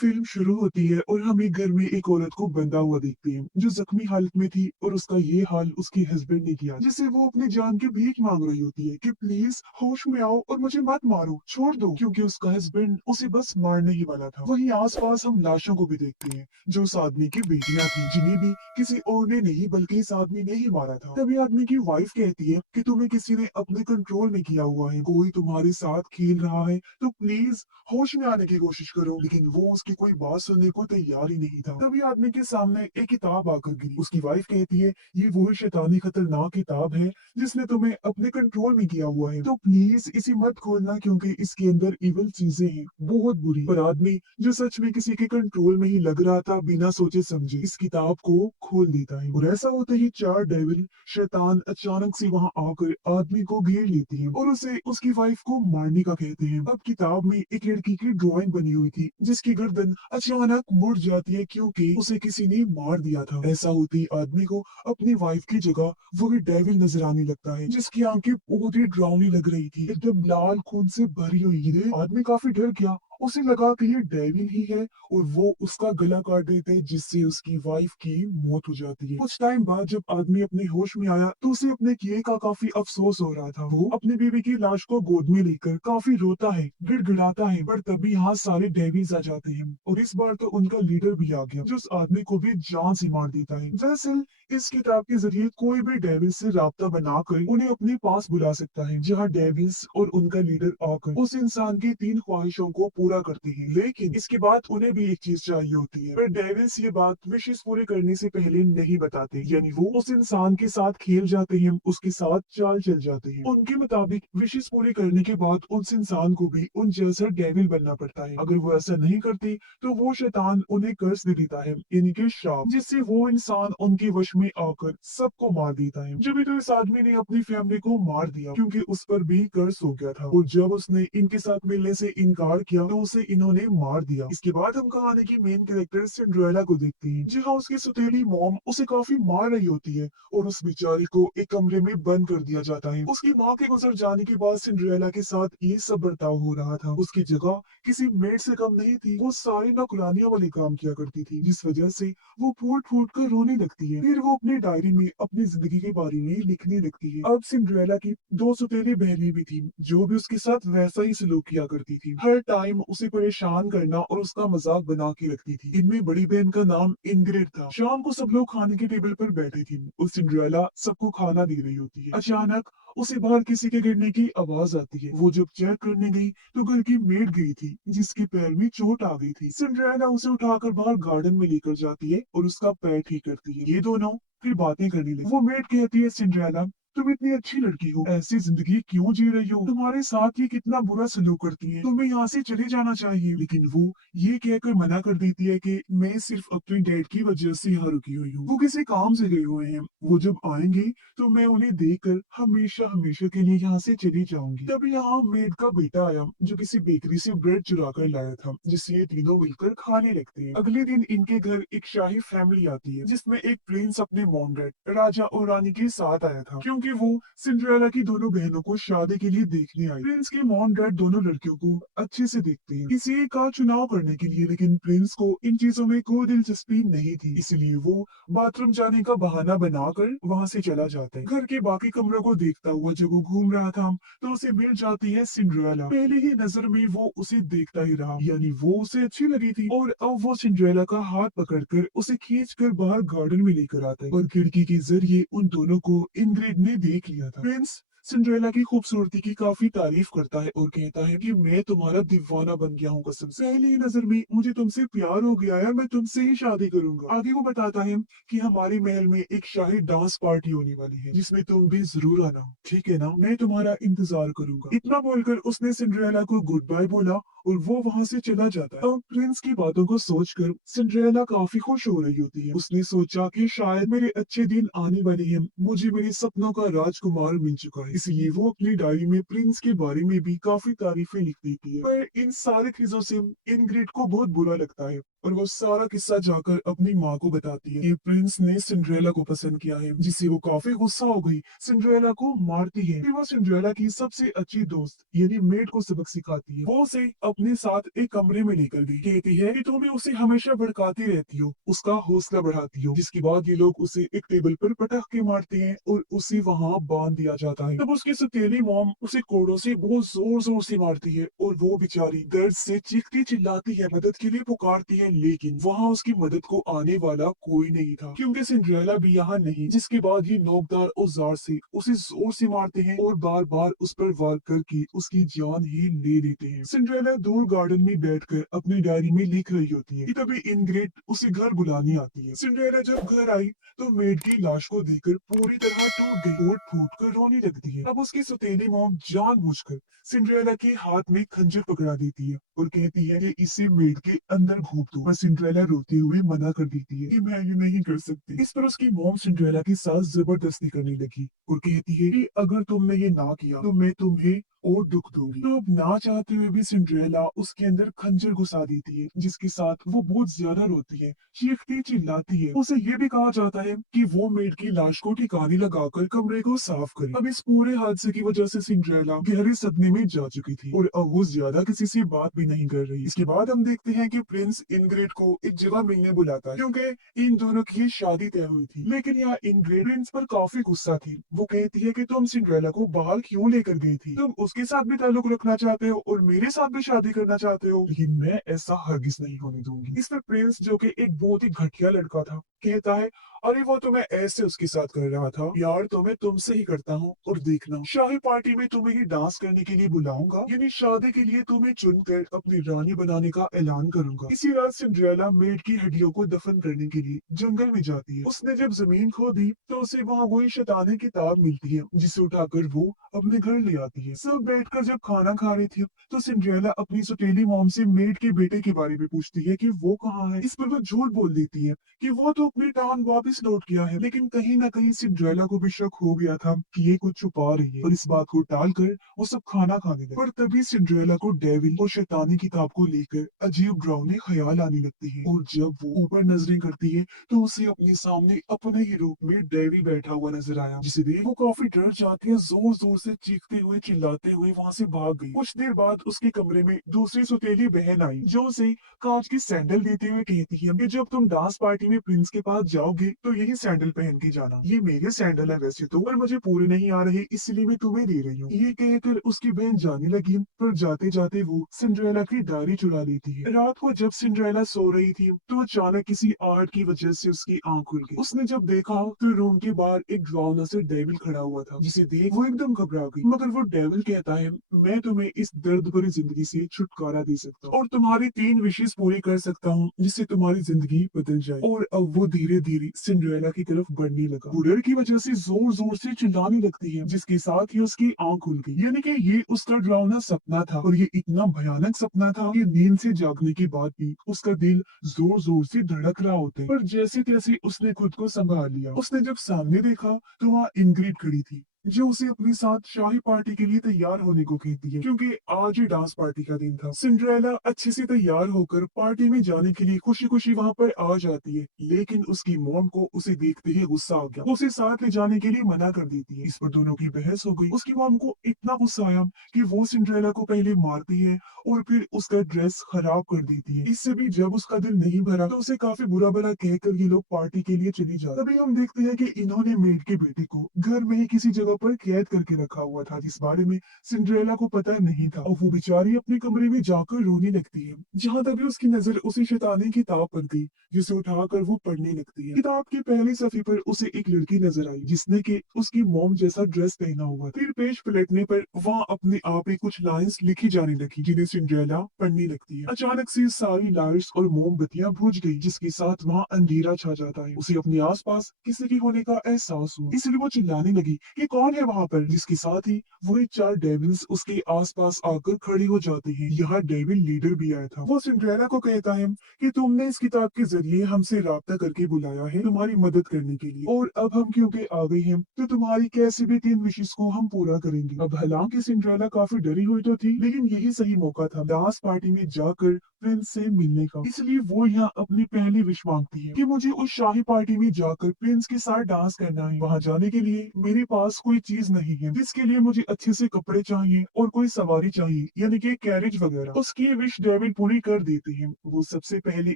Film शुरू होती है और हम एक घर में एक औरत को बंधा हुआ देखते हैं जो जख्मी हालत में थी और उसका ये हाल उसके हस्बैंड ने किया जिससे वो अपनी जान की भीख मांग रही होती है कि प्लीज होश में आओ और मुझे मत मारो, छोड़ दो, क्योंकि उसका हस्बैंड उसे बस मारने ही वाला था। वहीं आसपास हम लाशों को भी देखते हैं जो उस आदमी की बेटियां थी जिन्हें भी किसी और ने नहीं बल्कि इस आदमी ने ही मारा था। तभी आदमी की वाइफ कहती है कि तुम्हें किसी ने अपने कंट्रोल में किया हुआ है, कोई तुम्हारे साथ खेल रहा है, तो प्लीज होश में आने की कोशिश करो। लेकिन वो उसकी कोई बात सुनने को तैयार ही नहीं था। तभी आदमी के सामने एक किताब आकर गिरी। उसकी वाइफ कहती है ये वही शैतानी खतरनाक किताब है जिसने तुम्हें अपने कंट्रोल में किया हुआ है, तो प्लीज इसे मत खोलना क्योंकि इसके अंदर इविल चीजें हैं, बहुत बुरी। पर आदमी जो सच में किसी के कंट्रोल में ही लग रहा था बिना सोचे समझे इस किताब को खोल देता है। और ऐसा होते ही चार डेविल शैतान अचानक से वहां आकर आदमी को घेर लेती है और उसे उसकी वाइफ को मारने का कहते हैं। अब किताब में एक लड़की की ड्राइंग बनी हुई थी जिसकी गर्दन अचानक मुड़ जाती है क्योंकि उसे किसी ने मार दिया था। ऐसा होते ही आदमी को अपनी वाइफ की जगह वही डेविल नजर आने लगता है जिसकी आंखें बहुत ही डरावनी लग रही थी, एकदम लाल खून से भरी हुई है। आदमी काफी डर गया, उसे लगा कि ये डेविल ही है और वो उसका गला काट देते हैं जिससे उसकी वाइफ की मौत हो जाती है। कुछ टाइम बाद जब आदमी अपने होश में आया तो उसे अपने किए का काफी अफसोस हो रहा था। वो अपनी बीवी की लाश को गोद में लेकर काफी रोता है, गिड़गिड़ाता है, पर तभी यहाँ सारे डेविल्स आ जाते हैं और इस बार तो उनका लीडर भी आ गया जो उस आदमी को भी जान से मार देता है। दरअसल इस किताब के जरिए कोई भी डेविल से राब्ता बनाकर उन्हें अपने पास बुला सकता है, जहाँ डेविल्स और उनका लीडर आकर उस इंसान की तीन ख्वाहिशों को पूरा करते हैं। लेकिन इसके बाद उन्हें भी एक चीज चाहिए होती है, पर डेविल्स ये बात विशेष पूरे करने से पहले नहीं बताते, यानी वो उस इंसान के साथ खेल जाते हैं, उसके साथ चाल चल जाते हैं। उनके मुताबिक विशेष पूरे करने के बाद उस इंसान को भी उन जैसा डेविल बनना पड़ता है। अगर वो ऐसा नहीं करते तो वो शैतान उन्हें कर्ज दे देता है, यानी कि श्राप, जिससे वो इंसान उनके वश में आकर सबको मार देता है। जब तो इस आदमी ने अपनी फैमिली को मार दिया क्योंकि उस पर भी कर्ज हो गया था और जब उसने इनके साथ मिलने से इनकार किया तो उसे इन्होंने मार दिया। इसके बाद हम कहानी की मेन कैरेक्टर सिंड्रेला को देखते हैं, जहाँ उसकी सौतेली मॉम उसे काफी मार रही होती है और उस बेचारी को एक कमरे में बंद कर दिया जाता है। उसकी माँ के गुजर जाने के बाद सिंड्रेला के साथ ये सब बर्ताव हो रहा था। उसकी जगह किसी मेड से कम नहीं थी, वो सारी नौकरानियां वाले काम किया करती थी, जिस वजह से वो फूट फूट कर रोने लगती है। फिर वो अपनी डायरी में अपनी जिंदगी के बारे में लिखने लगती है। अब सिंड्रेला की दो सौतेली बहनें भी थी जो भी उसके साथ वैसा ही सलूक किया करती थी, हर टाइम उसे परेशान करना और उसका मजाक बना के रखती थी। इनमें बड़ी बहन का नाम इंग्रिड था। शाम को सब लोग खाने के टेबल पर बैठे थे और सिंड्रेला सबको खाना दे रही होती है। अचानक उसे बाहर किसी के गिरने की आवाज आती है। वो जब चेक करने गई तो घर की मेड गई थी जिसके पैर में चोट आ गई थी। सिंड्रेला उसे उठाकर बाहर गार्डन में लेकर जाती है और उसका पैर ठीक करती है। ये दोनों फिर बातें करने लगी। वो मेड कहती है सिंड्रेला तुम इतनी अच्छी लड़की हो, ऐसी जिंदगी क्यों जी रही हो, तुम्हारे साथ ये कितना बुरा सलूक करती है, तुम्हें यहाँ से चले जाना चाहिए। लेकिन वो ये कहकर मना कर देती है कि मैं सिर्फ अपने डैड की वजह से यहाँ रुकी हुई हूँ, वो किसी काम से गए हुए हैं, वो जब आएंगे तो मैं उन्हें देखकर हमेशा हमेशा के लिए यहाँ से चली जाऊंगी। तभी यहाँ मेड का बेटा आया जो किसी बेकरी से ब्रेड चुरा कर लाया था जिससे ये तीनों मिलकर खाने लगते हैं। अगले दिन इनके घर एक शाही फैमिली आती है जिसमें एक प्रिंस अपने मॉन्ड्रेड राजा और रानी के साथ आया था क्योंकि वो सिंड्रेला की दोनों बहनों को शादी के लिए देखने आई। प्रिंस के मॉन्ड्रेड दोनों लड़कियों को अच्छे से देखते हैं किसी एक का चुनाव करने के लिए, लेकिन प्रिंस को इन चीजों में कोई दिलचस्पी नहीं थी, इसलिए वो बाथरूम जाने का बहाना बनाकर वहां से चला जाता है। घर के बाकी कमरों को देखता हुआ जब वो घूम रहा था तो उसे मिल जाती है सिंड्रेला। पहले ही नजर में वो उसे देखता ही रहा, यानी वो उसे अच्छी लगी थी और अब वो सिंड्रेला का हाथ पकड़कर उसे खींचकर बाहर गार्डन में लेकर आता है और खिड़की के जरिए उन दोनों को इंग्रिड ने देख लिया था। प्रिंस सिंड्रेला की खूबसूरती की काफी तारीफ करता है और कहता है कि मैं तुम्हारा दीवाना बन गया हूँ, कसम से पहली ही नजर में मुझे तुमसे प्यार हो गया है, मैं तुमसे ही शादी करूंगा। आगे वो बताता है कि हमारे महल में एक शाही डांस पार्टी होने वाली है जिसमें तुम भी जरूर आना, ठीक है ना, मैं तुम्हारा इंतजार करूंगा। इतना बोलकर उसने सिंड्रेला को गुड बाय बोला और वो वहां से चला जाता है। अब प्रिंस की बातों को सोचकर सिंड्रेला काफी खुश हो रही होती है। उसने सोचा कि शायद मेरे अच्छे दिन आने वाले हैं, मुझे मेरे सपनों का राजकुमार मिल चुका है, इसलिए वो अपनी डायरी में प्रिंस के बारे में भी काफी तारीफें लिख देती है। पर इन सारी चीजों से इनग्रिड को बहुत बुरा लगता है और वो सारा किस्सा जाकर अपनी माँ को बताती है कि प्रिंस ने सिंड्रेला को पसंद किया है, जिससे वो काफी गुस्सा हो गई, सिंड्रेला को मारती है। फिर वो सिंड्रेला की सबसे अच्छी दोस्त यानी मेड को सबक सिखाती है। वो उसे अपने साथ एक कमरे में लेकर गई। कहती है कि तुम्हें उसे हमेशा भड़काती रहती हो, उसका हौसला बढ़ाती हो। जिसके बाद ये लोग उसे एक टेबल पर पटक के मारते हैं और उसे वहाँ बांध दिया जाता है। तब उसकी सौतेली मॉम उसे कोड़ों से बहुत जोर जोर से मारती है और वो बेचारी दर्द से चीखती चिल्लाती है, मदद के लिए पुकारती है, लेकिन वहाँ उसकी मदद को आने वाला कोई नहीं था क्योंकि सिंड्रेला भी यहाँ नहीं। जिसके बाद ये नोकदार औजार से उसे जोर से मारते हैं और बार बार उस पर वार करके उसकी जान ही ले लेते हैं। सिंड्रेला दूर गार्डन में बैठकर अपनी डायरी में लिख रही होती है कि तभी इनग्रेड उसे घर बुलाने आती है। सिंड्रेला जब घर आई तो मेड की लाश को देखकर पूरी तरह टूट गई और फूट कर रोने लगती है। अब उसकी सौतेली मॉम जानबूझकर सिंड्रेला के हाथ में खंजर पकड़ा देती है और कहती है कि इसे मेड के अंदर घूप दो, पर सिंड्रेला रोते हुए मना कर देती है कि मैं ये नहीं कर सकती। इस पर उसकी मॉम सिंड्रेला के साथ जबरदस्ती करने लगी और कहती है कि अगर तुमने ये ना किया तो मैं तुम्हें और दुख दूंगी। तो अब ना चाहते हुए भी सिंड्रेला उसके अंदर खंजर घुसा देती है, जिसके साथ वो बहुत ज्यादा रोती है, चीखती चिल्लाती है। उसे ये भी कहा जाता है कि वो मेड की लाश को ठिकाने लगाकर कमरे को साफ करे। अब इस पूरे हादसे की वजह से सिंड्रेला गहरे सदमे में जा चुकी थी और अब वो ज्यादा किसी से बात भी नहीं कर रही। इसके बाद हम देखते हैं कि प्रिंस इनग्रेड को एक जगह मिलने बुलाता है क्योंकि इन दोनों की शादी तय हुई थी। लेकिन यहाँ इनग्रेड प्रिंस पर काफी गुस्सा थी। वो कहती है कि तुम सिंड्रेला को बाहर क्यों लेकर गई थी, तुम उसके साथ भी ताल्लुक रखना चाहते हो और मेरे साथ भी शादी करना चाहते हो, लेकिन मैं ऐसा हरगिज नहीं होने दूंगी। इस पर प्रिंस, जो कि एक बहुत ही घटिया लड़का था, कहता है अरे वो तो मैं ऐसे उसके साथ कर रहा था यार, तो मैं तुमसे ही करता हूँ और देखना शाही पार्टी में तुम्हें ही डांस करने के लिए बुलाऊंगा, यानी शादी के लिए तुम्हें चुनकर अपनी रानी बनाने का ऐलान करूंगा। इसी रात सिंड्रेला मेड की हड्डियों को दफन करने के लिए जंगल में जाती है। उसने जब जमीन खोदी तो उसे वहाँ वही शैतानी किताब मिलती है, जिसे उठाकर वो अपने घर ले आती है। सब बैठकर जब खाना खा रही थी तो सिंड्रेला अपनी सौतेली मॉम से मेड के बेटे के बारे में पूछती है कि वो कहाँ है। इस पर वो झूठ बोल देती है कि वो तो अपनी टाउन वापस लौट गया है, लेकिन कहीं ना कहीं सिंड्रेला को भी शक हो गया था कि ये कुछ छुपा रही है और इस बात को टालकर वो सब खाना खाने लगे। पर तभी सिंड्रेला को डेविल और शैतानी किताब को लेकर अजीब डरावने ख्याल आने लगते हैं और जब वो ऊपर नजरें करती है तो उसे अपने सामने अपने ही रूप में डेविल बैठा हुआ नजर आया, जिसे देख वो काफी डर जाती है, जोर जोर से चीखते हुए चिल्लाते हुए वहाँ से भाग गई। कुछ देर बाद उसके कमरे में दूसरी सौतेली बहन आई जो उसे कांच की सैंडल देते हुए कहती है कि जब तुम डांस पार्टी में प्रिंस के पास जाओगे तो यही सैंडल पहन के जाना, ये मेरे सैंडल है वैसे तो, पर मुझे पूरे नहीं आ रहे इसलिए मैं तुम्हें दे रही हूँ। ये कहकर उसकी बहन जाने लगी, पर जाते जाते वो सिंड्रेला की डायरी चुरा लेती है। रात को जब सिंड्रेला सो रही थी तो अचानक किसी आर्ट की वजह से उसकी आंख खुल गई। उसने जब देखा तो रूम के बाहर एक डरावना से डेविल खड़ा हुआ था, जिसे देख वो एकदम घबरा गई। मगर वो डेविल कहता है मैं तुम्हें इस दर्द भरी जिंदगी से छुटकारा दे सकता हूँ और तुम्हारी 3 विशेष पूरी कर सकता हूँ जिससे तुम्हारी जिंदगी बदल जाए। और अब वो धीरे धीरे सिंड्रेला की तरफ बढ़ने लगा। वो डर की वजह से जोर जोर से चिल्लाने लगती है, जिसके साथ ही उसकी आंख खुल गई। यानी कि ये उसका डरावना सपना था और ये इतना भयानक सपना था कि नींद से जागने के बाद भी उसका दिल जोर जोर से धड़क रहा होता है। पर जैसे तैसे उसने खुद को संभाल लिया। उसने जब सामने देखा तो वहाँ इनग्रिड खड़ी थी जो उसे अपने साथ शाही पार्टी के लिए तैयार होने को कहती है क्योंकि आज ही डांस पार्टी का दिन था। सिंड्रेला अच्छे से तैयार होकर पार्टी में जाने के लिए खुशी खुशी वहाँ पर आ जाती है, लेकिन उसकी मॉम को उसे देखते ही गुस्सा आ गया। वो उसे साथ ले जाने के लिए मना कर देती है। इस पर दोनों की बहस हो गई। उसकी मॉम को इतना गुस्सा आया कि वो सिंड्रेला को पहले मारती है और फिर उसका ड्रेस खराब कर देती है। इससे भी जब उसका दिल नहीं भरा तो उसे काफी बुरा भला कहकर ये लोग पार्टी के लिए चली जाती। तभी हम देखते हैं कि इन्होंने मेड के बेटे को घर में ही किसी जगह पर कैद करके रखा हुआ था, जिस बारे में सिंड्रेला को पता नहीं था और वो बेचारी अपने कमरे में जाकर रोने लगती है। जहाँ तभी उसकी नजर उसी शैतानी किताब पर गई जिसे उठाकर वो पढ़ने लगती है। किताब के पहले सफ़े पर उसे एक लड़की नजर आई जिसने कि उसकी मॉम जैसा ड्रेस पहना हुआ था। फिर पेज पलटने पर वहाँ अपने आप ही कुछ लाइंस लिखी जाने लगी जिन्हें सिंड्रेला पढ़ने लगती है। अचानक से सारी लाइट्स और मोमबत्तियां बुझ गई, जिसके साथ वहाँ अंधेरा छा जाता है। उसे अपने आसपास किसी के होने का एहसास हुआ, इसलिए वो चिल्लाने लगी कि कौन है वहाँ पर, जिसके साथ ही वही 4 डेविल्स उसके आसपास आकर खड़े हो जाते हैं। यहाँ डेविल लीडर भी आया था। वो सिंड्रेला को कहता है कि तुमने इस किताब के जरिए हमसे राब्ता करके बुलाया है तुम्हारी मदद करने के लिए, और अब हम क्योंकि आ गए हैं तो तुम्हारी कैसे भी 3 विशेष को हम पूरा करेंगे। अब हालांकि सिंड्रेला काफी डरी हुई तो थी, लेकिन यही सही मौका था डांस पार्टी में जाकर प्रिंस से मिलने का। इसलिए वो यहाँ अपनी पहली विश मांगती है कि मुझे उस शाही पार्टी में जाकर प्रिंस के साथ डांस करना है। वहाँ जाने के लिए मेरे पास कोई चीज नहीं है। इसके लिए मुझे अच्छे से कपड़े चाहिए और कोई सवारी चाहिए, यानी कि कैरेज वगैरह। उसकी ये विश डेविल पूरी कर देते हैं। वो सबसे पहले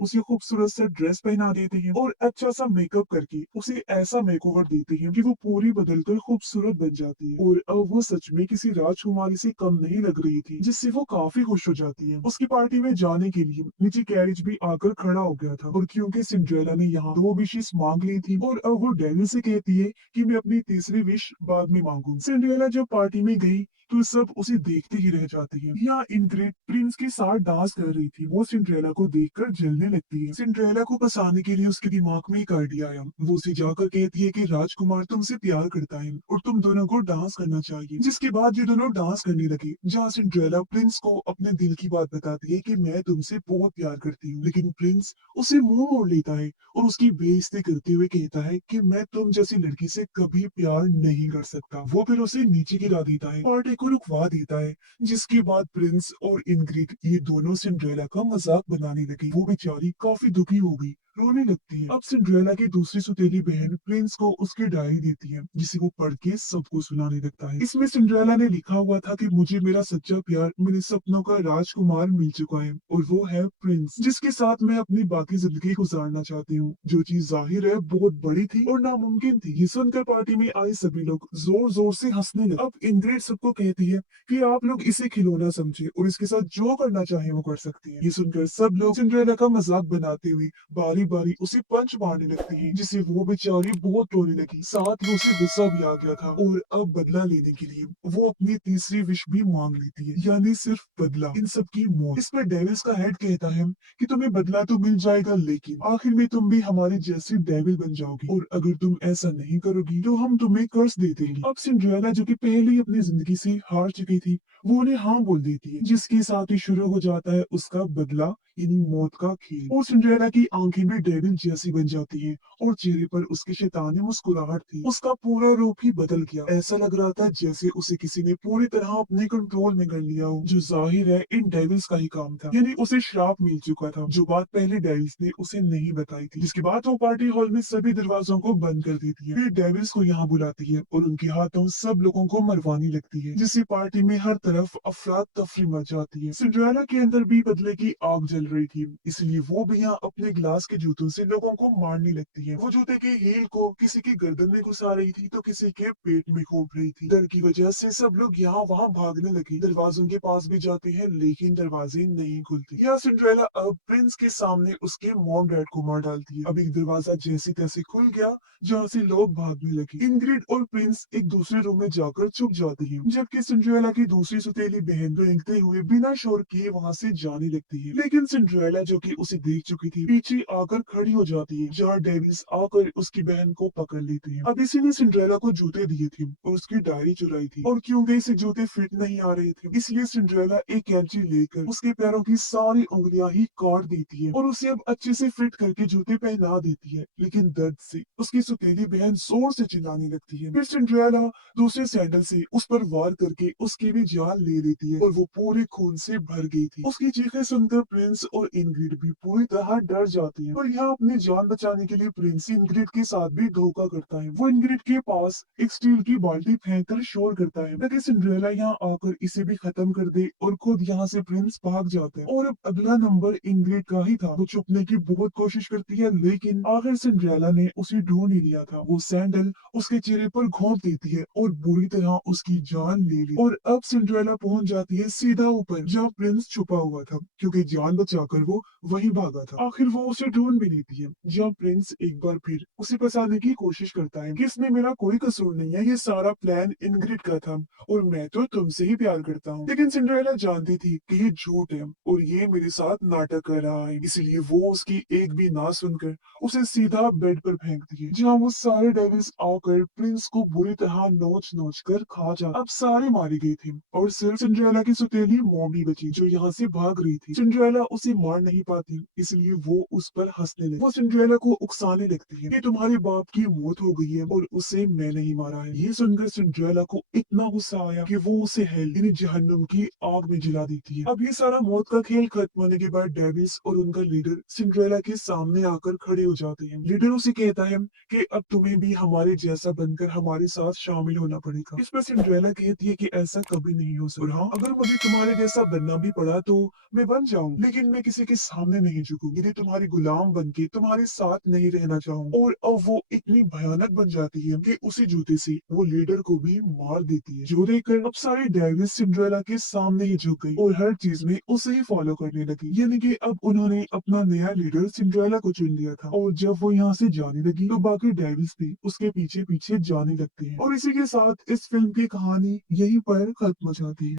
उसे खूबसूरत सा ड्रेस पहना देते हैं और अच्छा सा मेकअप करके उसे ऐसा मेकओवर देते हैं कि वो पूरी बदलकर खूबसूरत बन जाती है। और अब वो सच में किसी राजकुमारी से कम नहीं लग रही थी, जिससे वो काफी खुश हो जाती है। उसकी पार्टी में जाने के लिए नीचे कैरेज भी आकर खड़ा हो गया था, और क्योंकि सिंड्रेला ने यहाँ 2 विशेष मांग ली थी, और अब वो डेविल से कहती है कि मैं अपनी तीसरी विश बाद में मांगू। सिंड्रेला जब पार्टी में गई तो सब उसे देखते ही रह जाते हैं। यहाँ इंग्रिड प्रिंस के साथ डांस कर रही थी। वो सिंड्रेला को देखकर जलने लगती है। सिंड्रेला को फंसाने के लिए उसके दिमाग में एक आइडिया आया। वो उसे जाकर कहती है कि राजकुमार तुमसे प्यार करता है और तुम दोनों को डांस करना चाहिए। जिसके बाद ये दोनों डांस करने लगे, जहाँ सिंड्रेला प्रिंस को अपने दिल की बात बताती है कि मैं तुमसे बहुत प्यार करती हूँ। लेकिन प्रिंस उसे मुंह मोड़ लेता है और उसकी बेइज्जती करते हुए कहता है कि मैं तुम जैसी लड़की से कभी प्यार नहीं कर सकता। वो फिर उसे नीचे गिरा देता है, पार्टी को रुकवा देता है। जिसके बाद प्रिंस और इंग्रिड ये दोनों सिंड्रेला का मजाक बनाने लगे। वो बेचारी काफी दुखी हो गई, रोने लगती है। अब सिंड्रेला की दूसरी सुतेली बहन प्रिंस को उसकी डायरी देती है, जिसे वो पढ़ के सबको सुनाने लगता है। इसमें सिंड्रेला ने लिखा हुआ था कि मुझे मेरा सच्चा प्यार, मेरे सपनों का राजकुमार मिल चुका है, और वो है प्रिंस, जिसके साथ मैं अपनी बाकी जिंदगी गुजारना चाहती हूँ। जो चीज जाहिर है बहुत बड़ी थी और नामुमकिन थी। ये सुनकर पार्टी में आए सभी लोग जोर जोर से हंसने लगे। अब इंग्रिड सबको कहती है कि आप लोग इसे खिलौना समझे और इसके साथ जो करना चाहे वो कर सकती है। ये सुनकर सब लोग सिंड्रेला का मजाक बनाते हुए बारी बारी उसे पंच मारने लगती है, जिसे वो बेचारी बहुत रोने लगी। साथ ही उसे गुस्सा भी आ गया था, और अब बदला लेने के लिए वो अपनी तीसरी विश भी मांग लेती है, यानी सिर्फ बदला, इन सब की मौत। इस पर डेविल्स का हेड कहता है कि तुम्हें बदला तो मिल जाएगा, लेकिन आखिर में तुम भी हमारे जैसे डेविल बन जाओगी, और अगर तुम ऐसा नहीं करोगी तो हम तुम्हें कर्स दे देंगे। अब सिंड्रेला, जो कि पहले ही अपनी जिंदगी से हार चुकी थी, वो उन्हें हाँ बोल देती है, जिसके साथ ही शुरू हो जाता है उसका बदला, यानी मौत का खेल। और सिंड्रेला की आंखें भी डेविल जैसी बन जाती हैं, और चेहरे पर उसकी शैतानी मुस्कुराहट थी। उसका पूरा रूप ही बदल गया। ऐसा लग रहा था जैसे उसे किसी ने पूरी तरह अपने कंट्रोल में कर लिया हो, जो जाहिर है इन डेविल्स का ही काम था। यानी उसे श्राप मिल चुका था, जो बात पहले डेविल्स ने उसे नहीं बताई थी। जिसके बाद वो पार्टी हॉल में सभी दरवाजों को बंद कर देती है, फिर डेविल्स को यहाँ बुलाती है और उनके हाथों सब लोगों को मरवाने लगती है, जिससे पार्टी में हर तरफ अफरा तफरी मच जाती है। सिंड्रेला के अंदर भी बदले की आग जल रही थी, इसलिए वो भी यहाँ अपने ग्लास के जूतों से लोगों को मारने लगती है। वो जूते के हील को किसी की गर्दन में घुसा रही थी तो किसी के पेट में घोंप रही थी। डर की वजह से सब लोग यहाँ वहाँ भागने लगे, दरवाजों के पास भी जाते हैं लेकिन दरवाजे नहीं खुलते। यहाँ सिंड्रेला अब प्रिंस के सामने उसके मॉम डैड को मार डालती है। अब एक दरवाजा जैसे तैसे खुल गया, जहाँ से लोग भागने लगे। इंग्रिड और प्रिंस एक दूसरे रूम में जाकर छुप जाते हैं, जबकि सिंड्रेला की दूसरी सुतेली बहन रेंगते हुए बिना शोर किए वहाँ से जाने लगती है। लेकिन सिंड्रेला, जो कि उसे देख चुकी थी, पीछे आकर खड़ी हो जाती है, जहाँ डेविल्स आकर उसकी बहन को पकड़ लेते हैं। अब इसी ने सिंड्रेला को जूते दिए थे और उसकी डायरी चुराई थी, और क्योंकि इसे जूते फिट नहीं आ रहे थे, इसलिए सिंड्रेला एक कैंची लेकर उसके पैरों की सारी उंगलियां ही काट देती है और उसे अब अच्छे से फिट करके जूते पहना देती है। लेकिन दर्द से उसकी सुतेली बहन जोर से चिल्लाने लगती है। फिर सिंड्रेला दूसरे सैंडल से उस पर वार करके उसकी भी जान ले लेती है, और वो पूरे खून से भर गई थी। उसकी चीखें सुनकर प्रिंस और इंग्रिड भी पूरी तरह डर जाते हैं, और यहाँ अपनी जान बचाने के लिए प्रिंस इंग्रिड के साथ भी धोखा करता है। वो इंग्रिड के पास एक स्टील की बाल्टी फेंक कर शोर करता है ताकि सिंड्रेला यहाँ आकर इसे भी खत्म कर दे, और खुद यहाँ से प्रिंस भाग जाता है। और अब अगला नंबर इंग्रिड का ही था। वो छुपने की बहुत कोशिश करती है, लेकिन आखिर सिंड्रेला ने उसे ढूंढ ही लिया था। वो सैंडल उसके चेहरे पर घोंप देती है और बुरी तरह उसकी जान ले ली। और अब सिंड्रेला पहुंच जाती है सीधा ऊपर, जहाँ प्रिंस छुपा हुआ था, क्योंकि जान बचाकर वो वहीं भागा था। आखिर वो उसे ढूंढ भी लेती है, जहाँ प्रिंस एक बार फिर उसे फंसाने की कोशिश करता है कि इसमें मेरा कोई कसूर नहीं है, ये सारा प्लान इंग्रिड का था और मैं तो तुमसे ही प्यार करता हूँ। लेकिन सिंड्रेला जानती थी कि ये झूठ है और ये मेरे साथ नाटक कर रहा है, इसलिए वो उसकी एक भी ना सुनकर उसे सीधा बेड पर फेंकती है, जहाँ वो सारे डेविल्स आकर प्रिंस को बुरी तरह नोच नोच कर खा जाते। अब सारे मारे गए थे और और सिर्फ सिंड्रेला की सौतेली मॉम ही बची जो यहाँ से भाग रही थी। सिंड्रेला उसे मार नहीं पाती, इसलिए वो उस पर हंसने लगी। वो सिंड्रेला को उकसाने लगती है कि तुम्हारे बाप की मौत हो गई है और उसे मैं नहीं मारा है। ये सुनकर सिंड्रेला को इतना गुस्सा आया कि वो उसे हेल यानी जहन्नुम की आग में जला देती है। अब ये सारा मौत का खेल खत्म होने के बाद डेविल्स और उनका लीडर सिंड्रेला के सामने आकर खड़े हो जाते हैं। लीडर उसे कहता है कि अब तुम्हें भी हमारे जैसा बनकर हमारे साथ शामिल होना पड़ेगा। इस पर सिंड्रेला कहती है कि ऐसा कभी नहीं हो सकता, और हाँ, अगर मुझे तुम्हारे जैसा बनना भी पड़ा तो मैं बन जाऊं, लेकिन मैं किसी के सामने नहीं झुकूंगी, यदि तुम्हारी गुलाम बनके तुम्हारे साथ नहीं रहना चाहूँ। और अब वो इतनी भयानक बन जाती है कि उसी जूते से वो लीडर को भी मार देती है। जो देखकर अब सारे डेविल्स सिंड्रेला के सामने ही झुक गई और हर चीज में उसे ही फॉलो करने लगी। यानी कि अब उन्होंने अपना नया लीडर सिंड्रेला को चुन लिया था, और जब वो यहाँ से जाने लगी तो बाकी डेविल्स भी उसके पीछे पीछे जाने लगते हैं। और इसी के साथ इस फिल्म की कहानी यहीं पर खत्म हो जाती है।